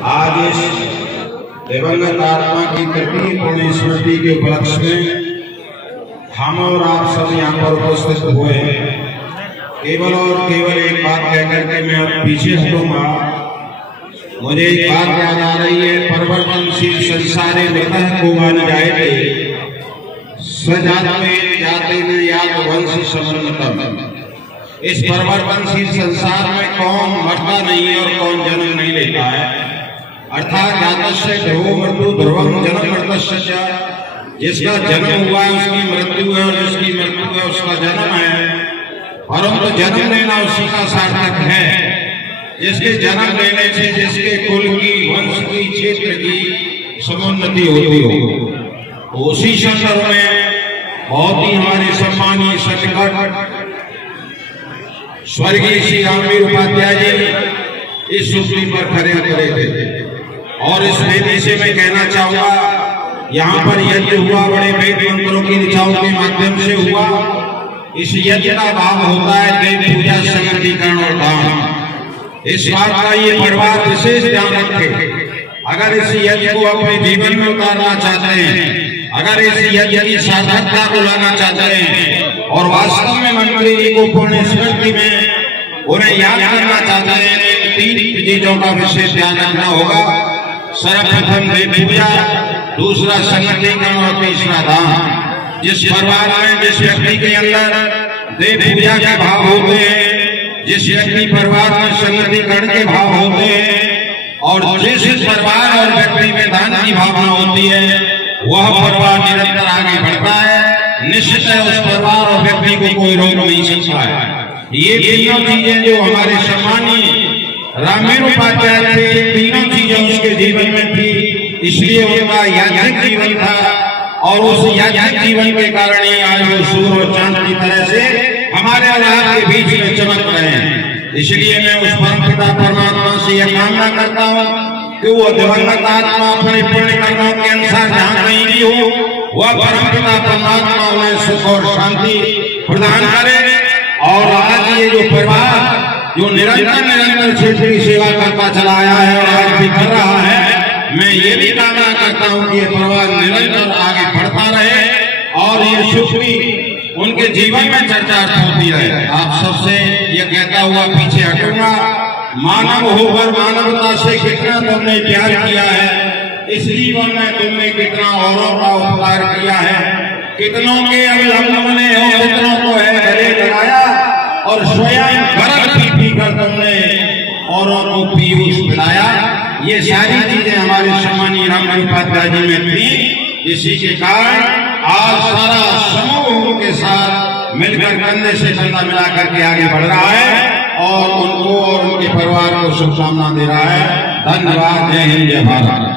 आज इस दिवंगत आत्मा की तृतीय पुण्य स्मृति के उपलक्ष्य में हम और आप सब यहाँ पर उपस्थित हुए हैं। केवल और केवल एक बात कहकर के मैं अब पीछे हटूंगा। मुझे एक बात याद आ रही है, परिवर्तनशील संसारे मृतः को मान जाए स्वजाते जाते न याद वंश समन्वितम। इस परिवर्तनशील संसार में कौन मरता नहीं है और कौन जन्म नहीं लेता है। अर्थात जातस्य ध्रुवो मृत्यु ध्रुवम जन्म मृतस्य, जिसका जन्म हुआ है उसकी मृत्यु है और जिसकी मृत्यु है उसका जन्म है। परंतु जन्म लेना उसी का सार्थक है जिसके जन्म लेने से जिसके कुल की, वंश की, क्षेत्र की समुन्नति होती हो। उसी संदर्भ में बहुत ही हमारे सम्मानीय सचखंड स्वर्गीय श्री रामवीर उपाध्याय जी इस सूची पर खड़े उतरे थे और इस वेदी से मैं कहना चाहूंगा, यहाँ पर यज्ञ हुआ, बड़े वेद मंत्रों की ऋचाओं के माध्यम से हुआ। इस यज्ञ का भाव होता है देव पूजा, संगीकरण और दान। इस बात का ये परिवार विशेष ध्यान रखे। अगर इस यज्ञ को अपने जीवन में उतारना चाहते हैं, अगर इस यज्ञ की सार्थकता को लाना चाहते हैं और वास्तव में मंत्री जी को पुण्य स्मृति में उन्हें याद करना चाहते हैं, तीन चीजों का विशेष ध्यान रखना होगा। सर्वप्रथम देव पूजा, दूसरा संगीकरण और तीसरा दान। जिस परिवार में, जिस व्यक्ति के अंदर देव पूजा के भाव होते हैं, जिस व्यक्ति परिवार में संगीकरण के भाव होते हैं और जिस परिवार और व्यक्ति में दान की भावना होती है, वह परिवार निरंतर आगे बढ़ता है। निश्चित है उस परिवार और व्यक्ति को कोई रोक नहीं सकता है। ये तीनों चीजें जो हमारे सम्मानीय रामवीर उपाध्याय थे, तीनों चीजें उसके जीवन में थी, इसलिए उनका याज्ञिक जीवन था और उस याज्ञिक जीवन के कारण ही आज वो सूर्य और चांद की तरह से हमारे और आपके बीच में चमक रहे हैं। इसलिए मैं उस परमपिता परमात्मा से यह कामना करता हूँ कि वो दिवंगत आत्मा अपने पुण्य कर्मों के अनुसार जहाँ कहीं भी हो, वह परमपिता परमात्मा उन्हें सुख और शांति प्रदान करे। और आज ये जो परिवार जो निरंतर क्षेत्र की सेवा करता चला आया है और आज भी कर रहा है, मैं ये भी कामना करता हूँ कि ये परिवार निरंतर आगे बढ़ता रहे और ये सुख भी उनके जीवन में चर्चा होती रहे। आप सबसे ये कहता हुआ पीछे हटूंगा, मानव होकर मानवता से कितना तुमने प्यार किया है, इस जीवन में तुमने कितना औरों का उपकार किया है, कितनों के अवलंबन बने हो, कितनों को है गले लगाया और स्वयं गर्भ पी कर तुमने औरों को पीयूष पिलाया। ये सारी चीजें हमारे सम्मानीय रामवीर उपाध्याय जी में थी, इसी के कारण आज सारा समूह उनके साथ मिलकर कंधे से कंधा मिला करके आगे बढ़ रहा है और उनको और उनके परिवार को शुभकामना दे रहा है। धन्यवाद। जय हिंद, जय भारत।